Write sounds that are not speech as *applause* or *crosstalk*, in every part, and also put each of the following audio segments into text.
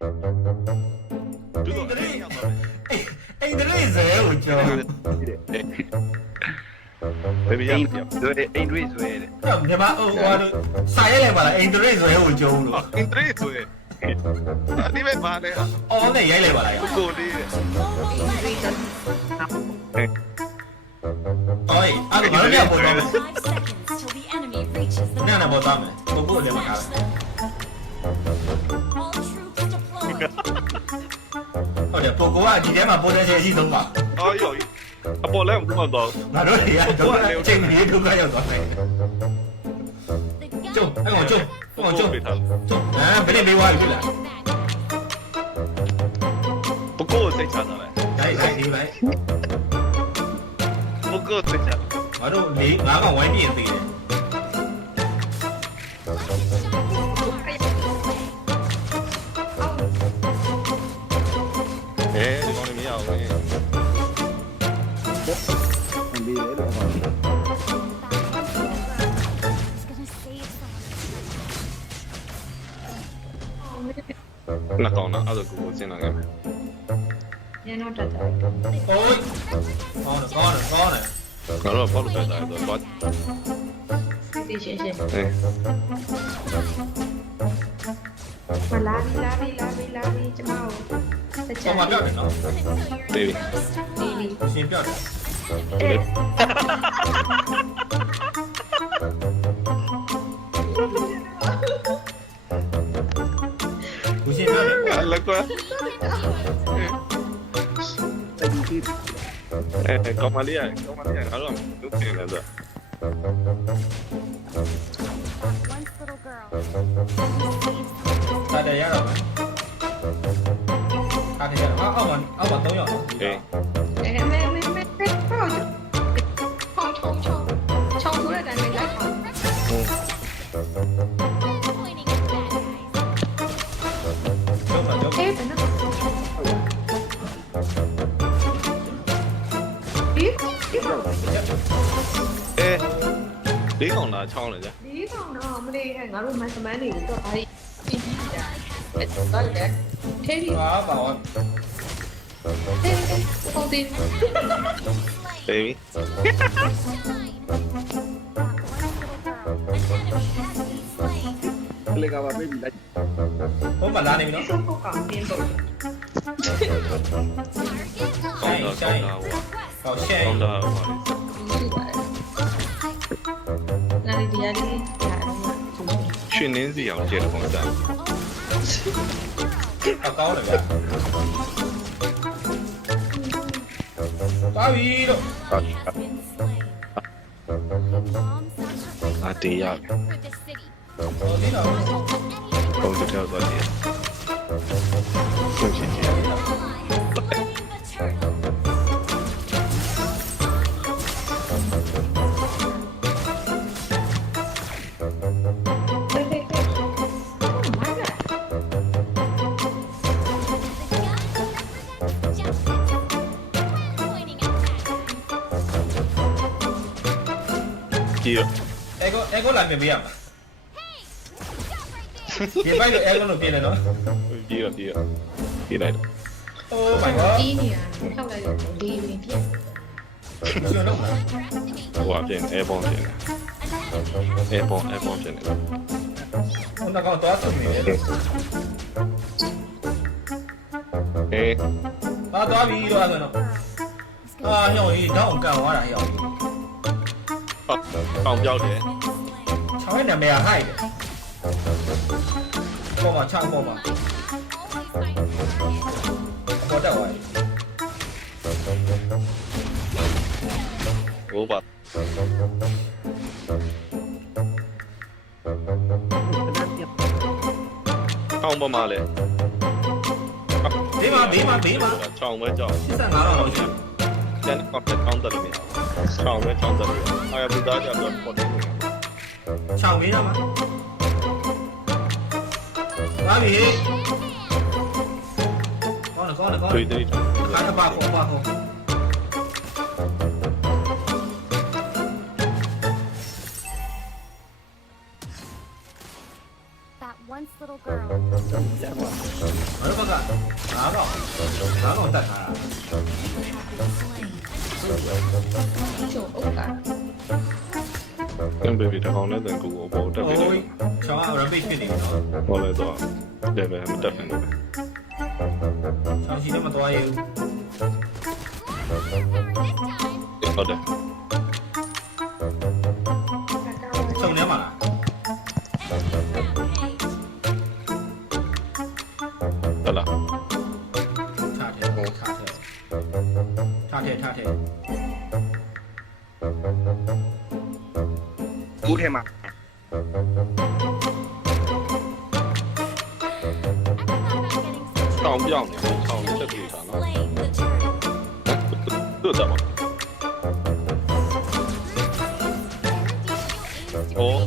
သူတို့အဲ့ရောက်သွားတယ်အိမ်တရေဇဲကိုကြောဘေဘီရမပြောဇွဲအိမ်တွေးဇွဲတဲ့မြန်မာဟိုဟာစာရဲလိုက်ပါလားအိမ်တရေဇဲကိုကြောလို့အင်ဒရီဆိုရင်ဒီမဲ့ပါလေအော်နဲ့ရိုက်လိုက်ပါလားကိုလေးတဲ့အော်အဲ့ဒါဘာလို့ပေါ်တော့လဲ Five seconds till the enemy reaches the နာနာပေါ်သားမယ်ကိုကိုလည်းမကား ဟုတ်တယ်ပိုကိုကဒီထဲမှာပေါ်တဲ့ချက်အရှိဆုံးပါအော်ယောအပေါ်လဲမတော့တော့ငါတို့တွေကတော့ချိန်ကြီးဒုက္ခရောက်သွားတယ် The ကျုပ် gun အဲ့ကောင်ကျုပ်အဲ့ကောင်ကျုပ်ပေးထားကျုပ်ဟမ်ဘယ်နဲ့ပေးသွားပြီလားပကိုစိတ်ချတာလေဒိုင်ဒိုင်ဒီလိုက်ပကိုစိတ်ချငါတို့လေးငါးကောင်ဝိုင်းပြင်သေးတယ် နှစ်ကောင်တော့အဲ့ဒါကိုကိုစင်လာခဲ့မယ် ညနေတော့တက်တယ် โอ้ยကောင်းတယ်ကောင်းတယ်ကောင်းတယ် ငါတို့ကဘောက်လို့တက်တာတော့ဘာ သိရှင်းရှင်း အဲ မလာပြီလာပြီလာပြီလာပြီကျမတို့စကြ ဆောင်းမပြောက်တယ်နော် ဘေဘီ ဒီလီ ရှင်ပြောက်တယ် အေး gua. Eh, kau Malia, kau Malia, alam, tuh ini ada. Ada ya, ada ya, ah, aman, aman, tahu ya. လေးကောင်လာချောင်းလေကြာ ဒီကောင်တော့မလေးငါတို့မန်စမန်နေတော့ဘာကြီးပြီးပြီးတာအဲ့တော့လေထေးဒီ ဟာပါဝါ ထေးပုံတင် ဘေဘီ That one little girl. An enemy has been slain. လေကပါပြေးပြီးလိုက် ဟိုမှာလာနေပြီနော် ဆုံးဖို့ကောင်ပြင်းတော့ Target ကောင်း locked. တော့ကောင်းတော့ ကောင်းရှယ် ကောင်းတော့ ရှိပါတယ်နာရီဒီယာလေးဒါတော့ ရှင်နှင်းစီအောင်ကျဲတော့ကောင်းစား အကောင်းတယ် 去年是杨姐的房子。太高了吧。打鱼了。啊啊啊！啊，我这条？我来没变吧？你把那个 L 弄回来呢？对呀对呀，进来。Oh my god！我有无敌。我天，Airborne 天，Airborne Airborne。我拿个托多少米。哎，啊托阿米。啊，要一，那我干嘛要？放标题。 เขาให้เนี่ยไม่อยากให้เนี่ยพอมาช่างพอมาพอจะไหวโอ้บัตรเข้าประมาณเลยဘေးမှာဘေးမှာဘေးမှာချောင်းပဲကြောင်း85လောက်လောက်ရှိတယ်။ကျန်ကော့တက်ကောင်းတယ်မြေ။ချောင်းပဲချောင်းတယ်မြေ။အာရဘူဒါကြတော့ပေါ်တယ် 上回上吗。老李，高了高了高了，对对对，还是八红八红。见过，哎呀，我，拿到，拿到蛋挞了。一九欧元。 တန်ပေပြီတကောင်နဲ့တန်ကိုကိုအပေါ်တက်ပြီလားဆောင်းရဘိတ်ဖြစ်နေပြီနော်ဟောလဲတော့တယ်ပဲမတက်ဘူးဆောင်းရှိနေမသွားရဘူးဟုတ်တယ် thêm à Tamam bir anlıyorum. Tamam yeter bir tane. Dur tamam. O.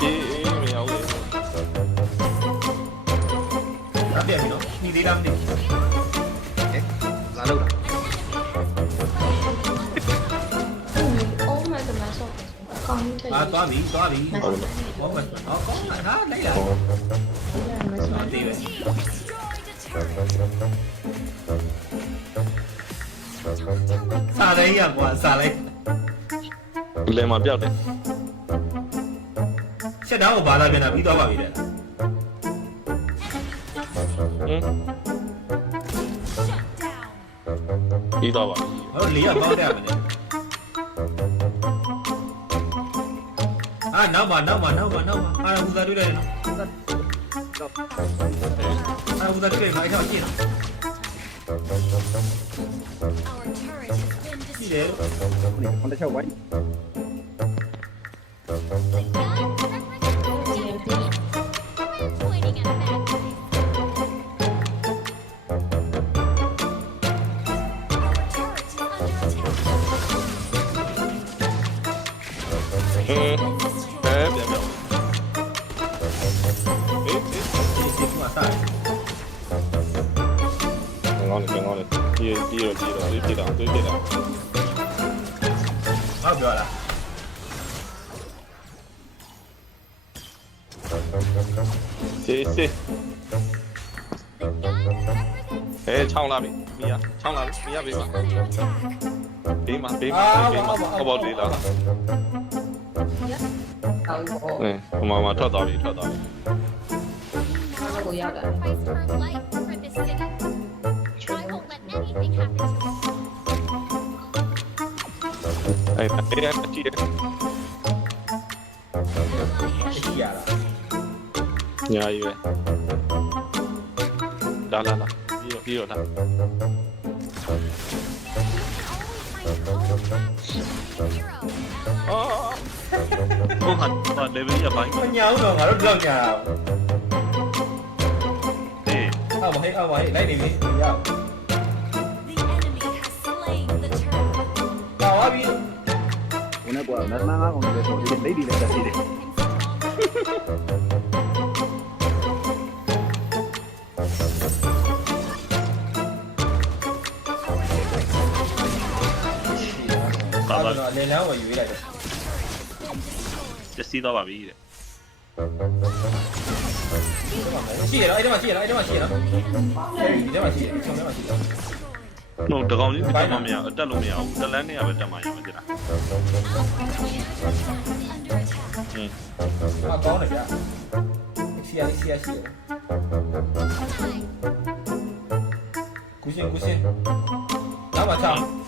Ki mi ya? Abi ya, ni dilam değil. အာသွားပြီသွားပြီဘောမတ်ဟောကောင်းလားဟာလိုက်လာတော့တေးပဲစားလိုက်ရကွာစားလိုက်လဲမှာပြောက်တယ်ရှက်တော့ဘာလာပြန်တာပြီးသွားပါပြီလေပြီးသွားပါပြီဟောလေးရပေါက်တယ်မင်း ஆ நாமா நாமா நாமா நாமா ஆ உதா டுடே நா ஆ உதா டுடே மா இதா கீ இதே கொண்ட சா வாய் Mm-hmm. 哪里？你呀？唱哪里？你呀？别嘛！别嘛！别嘛！好不好？你来啦！哎，妈妈，这咋地？这咋地？哎，你来嘛？你来嘛？你来嘛？你来嘛？来来来！ 뛰어라 아, 또 한, 아, 레벨이야, 많이 Nó nhớ rồi mà nó gần nhà. Đi, À mày, à mày, lấy đi đi Dạ Tao quá biết Una cuaderna nada con el deporte de Lady de Brasil. ကွာနတ်နာငါကောင်လည်းဆိုဒီလိတ်ဒီလည်းတက်စီတယ်ပါတော့လေလန်းကိုယူလိုက်တယ်ပျက်စီးသွားပါပြီတဲ့ရှိရတော့အဲ့ဒီမှာရှိရတော့အဲ့ဒီမှာရှိရတော့အဲဒီထဲမှာရှိရချုံထဲမှာရှိရနှုတ်တကောင်ကြီးတက်မှမရအတက်လို့မရဘူးတလန်းနဲ့ရပဲတက်မှရမယ်ကြလားဟင်းအကောင်းတယ်ဗျာရှိရရှိရရှိရကုရှင်ကုရှင်တော့မချောင်းဒီတော့ချောင်းရှိရတော့ဟင်းဒီကမှာချောင်းရှိရယ်တက်လို့မရသေးဘူးချောင်း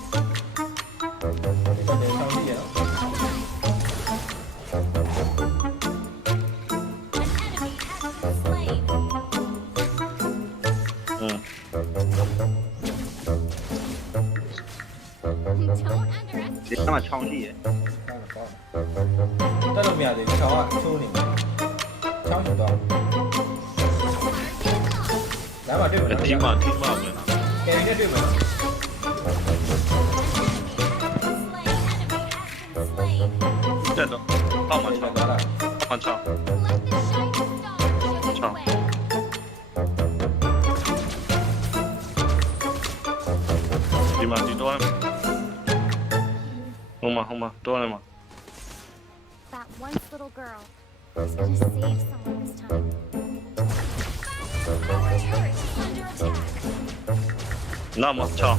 他妈枪毙！这都秒的，你瞧啊，兄弟，枪手刀，来吧，对门，听吧，听吧，给人家对门。再等，放慢唱，慢唱，唱。你嘛，你多了吗？好吗？好吗？多了吗？那么唱。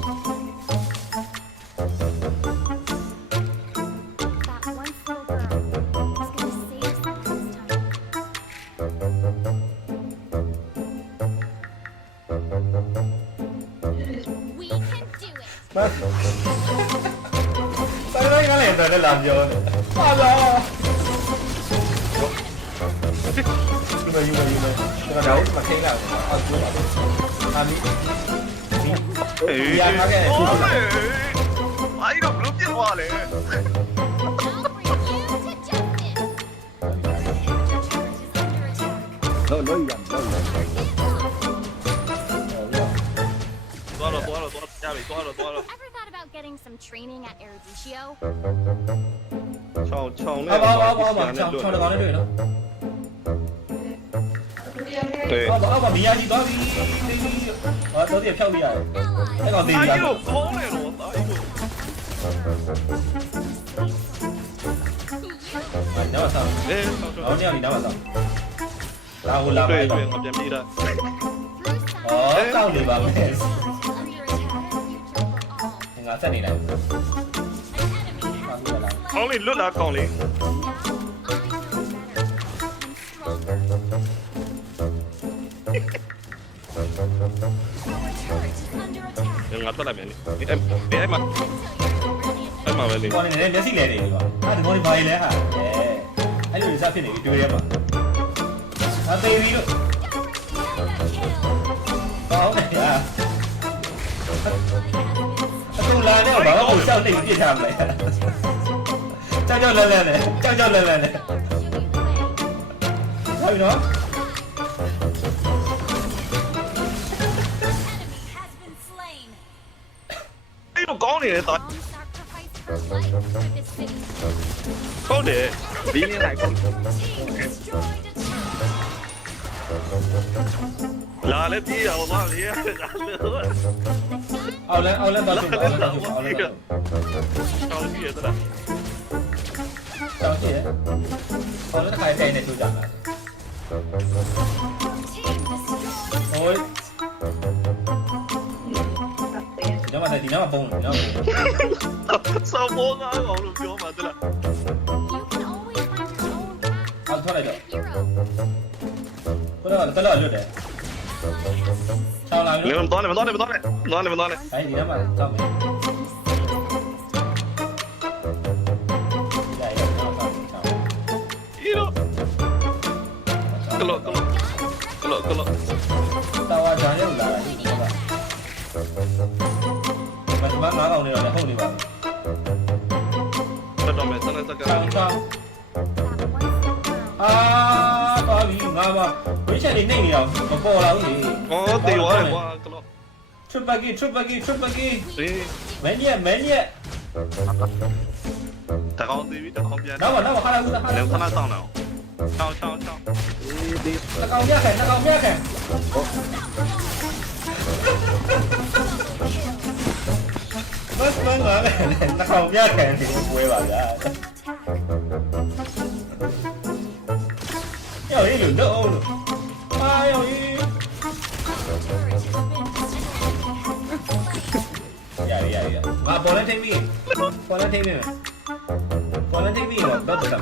làm giờ Alo Yuma Yuma Yuma Yuma đấu mà thế nào Ờ chú bảo đi À Mỹ 양하게 아 이거 그렇게 좋아하네 너 너희가 또 하나 또 하나 또 하나 또 하나 또 하나 getting some training at Erudiccio? 처음 에 아마 아마 아마 자 저를 말해줘요. 네. 아마 아마 미안이 나 미. 아 저기에 펴 미안. 내가 내 미안. 아이고 거래로 아이고. 나왔다. 네. 아니 아니 나왔다. 나올라. 네. 감사합니다. 어, 네. 까울리 봐. ငါဆက်နေလိုက်ကောင်းလေးလွတ်လာကောင်းလေးငါတော့လာမြန်နေဒီတိုင်းဘယ်မှာအဲ့မှာပဲလေကောင်းနေတယ်မျက်စိလဲနေပြီကွာဟာဒီမော်ဒီဘာကြီးလဲဟာအဲအဲ့လိုစဖြစ်နေပြီတွေ့ရပါဟာသေးပြီလို့ကောင်းတယ်ဟာ 놀라네 얼마나 못 싸우네 이게 사람네 짱짱 놀라네 짱짱 놀라네 사위나 이거 꺼내 나 꺼내 미니 lại con là lên đi à, mà đi, là lên. 奥兰奥兰达斯，奥兰达斯，奥兰达斯，超越 *laughs* 的了。小姐，好了，的了。喂。你两万在，你两疯崩，你两万。什啊？嘛的。他是出来的。回来了，再来六。 เราเราเร็วมันต้อนเลยมันต้อนเลยมันต้อนเลยมันต้อนเลยมันต้อนเลยไอ้ดีแล้วป่ะต้องไหมใหญ่แล้วต้องต้องอีโร่กระโหลกกระโหลกกระโหลกกระโหลกตาวาจานเนี่ยล่ะมันมันน้าเอาเนี่ยแล้วဟုတ်နေပါဘူးတော်တော်မဲ့စနေစကားအာ ငါမှဝင်းချန်နေနေနေအောင်မပေါ်လာဘူးလေ။အော်တေရောလေကွာကလော့ triple key triple key triple key ။အေး mania mania တကောင်သေးပြီတကောင်ပြန်နောက်ပါနောက်ပါခါလာဦးလားခါလာလည်းခဏစောင့်နေအောင်။ချောင်းချောင်းချောင်းနှကောင်ပြခံနှကောင်ပြခံဘတ်မန်လာလေနှကောင်ပြခံဒီကိုပွဲပါဗျာ Attack. 나요 이리 나오노 아요 이 야야 야. 아 보라 TV. 보라 TV. 보라 TV. 나도 나.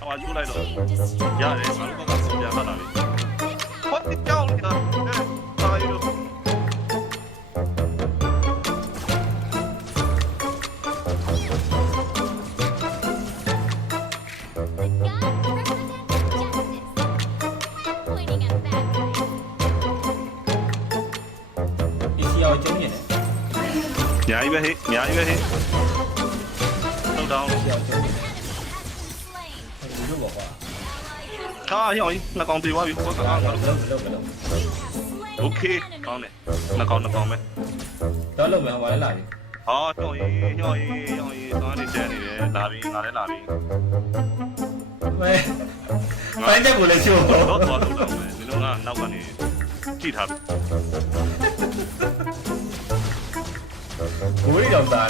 아 와주고 나이도. 야, 내 말고 같이 야하다. 컨디 짱. များကြီးပဲဟေ့အများကြီးပဲဟေ့တော့တောင်းထားရောင်းနှကောင်ပြေသွားပြီဟိုကကောင်ငါတို့ Okay ကောင်းတယ်နှကောင်နှကောင်ပဲတော့လုံးမပါလဲလာပြီဟာတော့ရေရောင်းရေရောင်းရေသွားနေကြနေတယ်လာပြီငါလည်းလာပြီမဲမိုင်းတဲ့ကိုလည်းချိုးတော့တော့တော့တော့မယ်ဒီလိုကနောက်ကနေကြည့်ထားပြီ 不一样的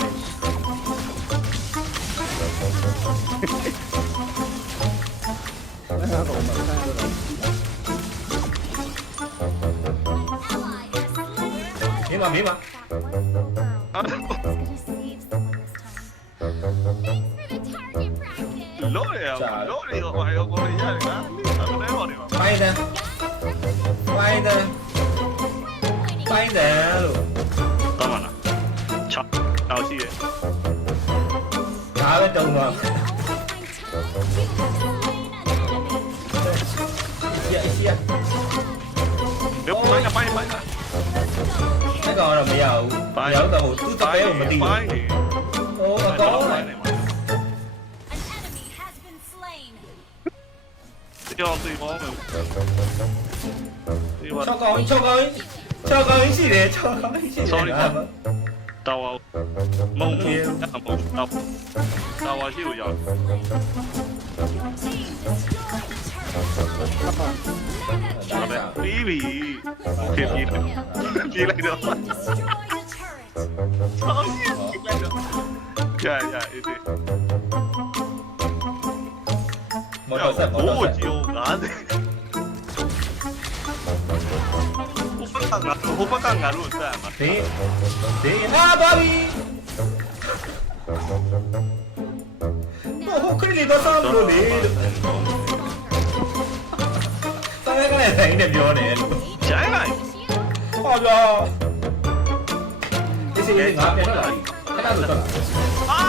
我想走嘛我看一下这个明白明白 thanks for the tardy practice lonely lonely lonely goodbye bye bye bye bye bye 等等一些一些欢迎欢迎这个好了没有把摇头都砸给我们的我们都来了吗 slain 跳最高跳高跳高跳高音系列跳高音系列到啊，梦夜啊，梦到到啊，又要。好的，baby，别逼了，逼来着，操你，逼来着，呀呀，一对。我操！我就俺的。 ငါတို့ဟိုဘက်ကငါတို့ဆက်ရမှာဒေးဒေးဟာဘာဘီဟိုခရီးလေးတော့တော့လို့လေတာရကလည်းဆိုင်နဲ့ပြောနေလို့ဂျိုင်းလိုက်ဟောပြောဒီစီငါပြန်လာခဏလို့တော့အာ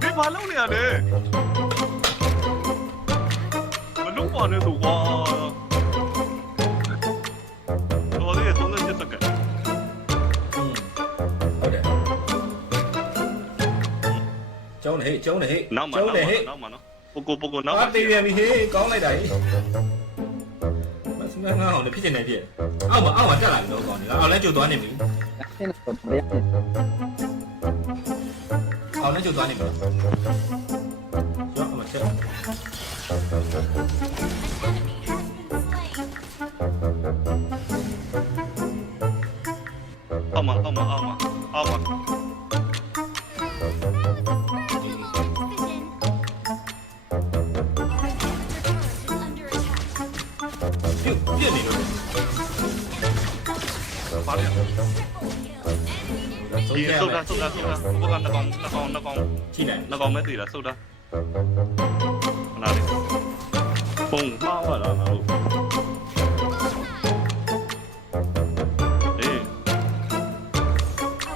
ဒီဘာလုံးနေရလဲမလုံးပါနဲ့သူကွာ Johnny, Johnny, Nama, Johnny. Nama, Nama, Poco, Poco, Nama. Ah, baby, baby, hey, có lấy đấy. Mà nó hỏi được cái này đi. Ao mà, ao mà chắc là nó còn. Ao lấy này mình. Ao lấy chủ này mình. Đó mà chết. Ao mà, ao mà, ao mà, ao. แน่สู้เลได้ยสู้ได้สู้ได้อุปกรณ์นักกองนักกองนักกองที่ไหนนักกองไม่ติดแล้วสู้ได้นาดิปุ่งเมาก่อนแล้วนะลูกเอ๊ะ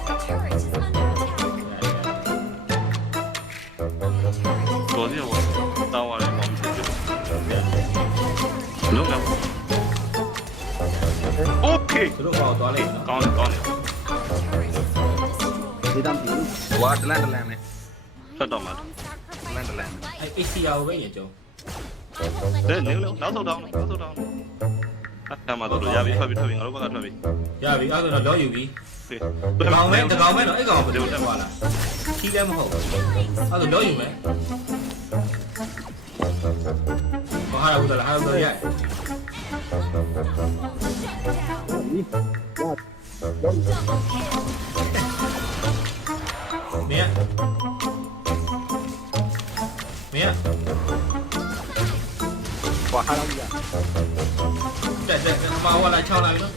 Our turret is under attack. ตัวที่เราเตาอะไรมองไม่เห็นลูกแล้วโอเค รู้ว่าตัวเล็กเนาะ Con, con. Didam dulu. Wah, telan telan nih. Sedang mana? Telan telan. Ai PCO với vậy chú. Đấy, nếu nếu nấu sâu đông, nấu sâu đông. À, mà tôi ra bị thôi bị thôi bị ngồi bắt thôi bị. Ra bị ở tôi đó gì bị. Từ con mấy, từ con mấy nói còn điều này là. Khi đem hộ. Ở tôi đó gì mấy. Có hai đầu rồi là hai đầu rồi vậy. Double kill. Mía. Mía. Quá đông vậy Chạy chạy chạy mà qua lại sau này nữa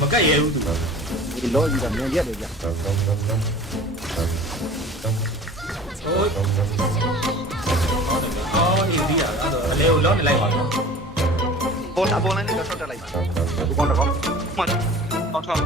Mà cái gì? Cũng được Thì lỗi gì làm nên biết được. Vậy Thôi Có hiểu đi à, leo lót này lại hỏi Vô trả vô lên, nó sao trả lại Tụi con được không? Mà, con sao?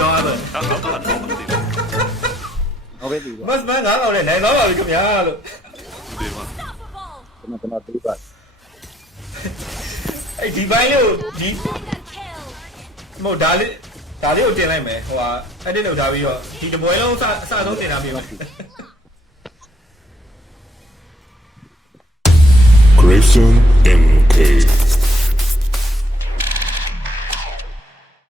တော့အဲ့ဒါ တော့တော့တော့တော့ဒီဟောပဲဒီမတ်မန်ငါးကောင်နဲ့နိုင်သွားပါပြီခင်ဗျာလို့ဒီမှာ Unstoppable. ကျွန်တော်ကျွန်တော်ပြေးပါအဲ့ဒီဘိုင်းလေးကိုဒီ Mega kill. မဟုတ်ဒါလေးဒါလေးကိုတင်လိုက်မယ်ဟိုဟာ edit လုပ်ထားပြီးတော့ဒီတပွဲလုံးစအစဆုံးတင်ထားပြီမယ် Grayson MK.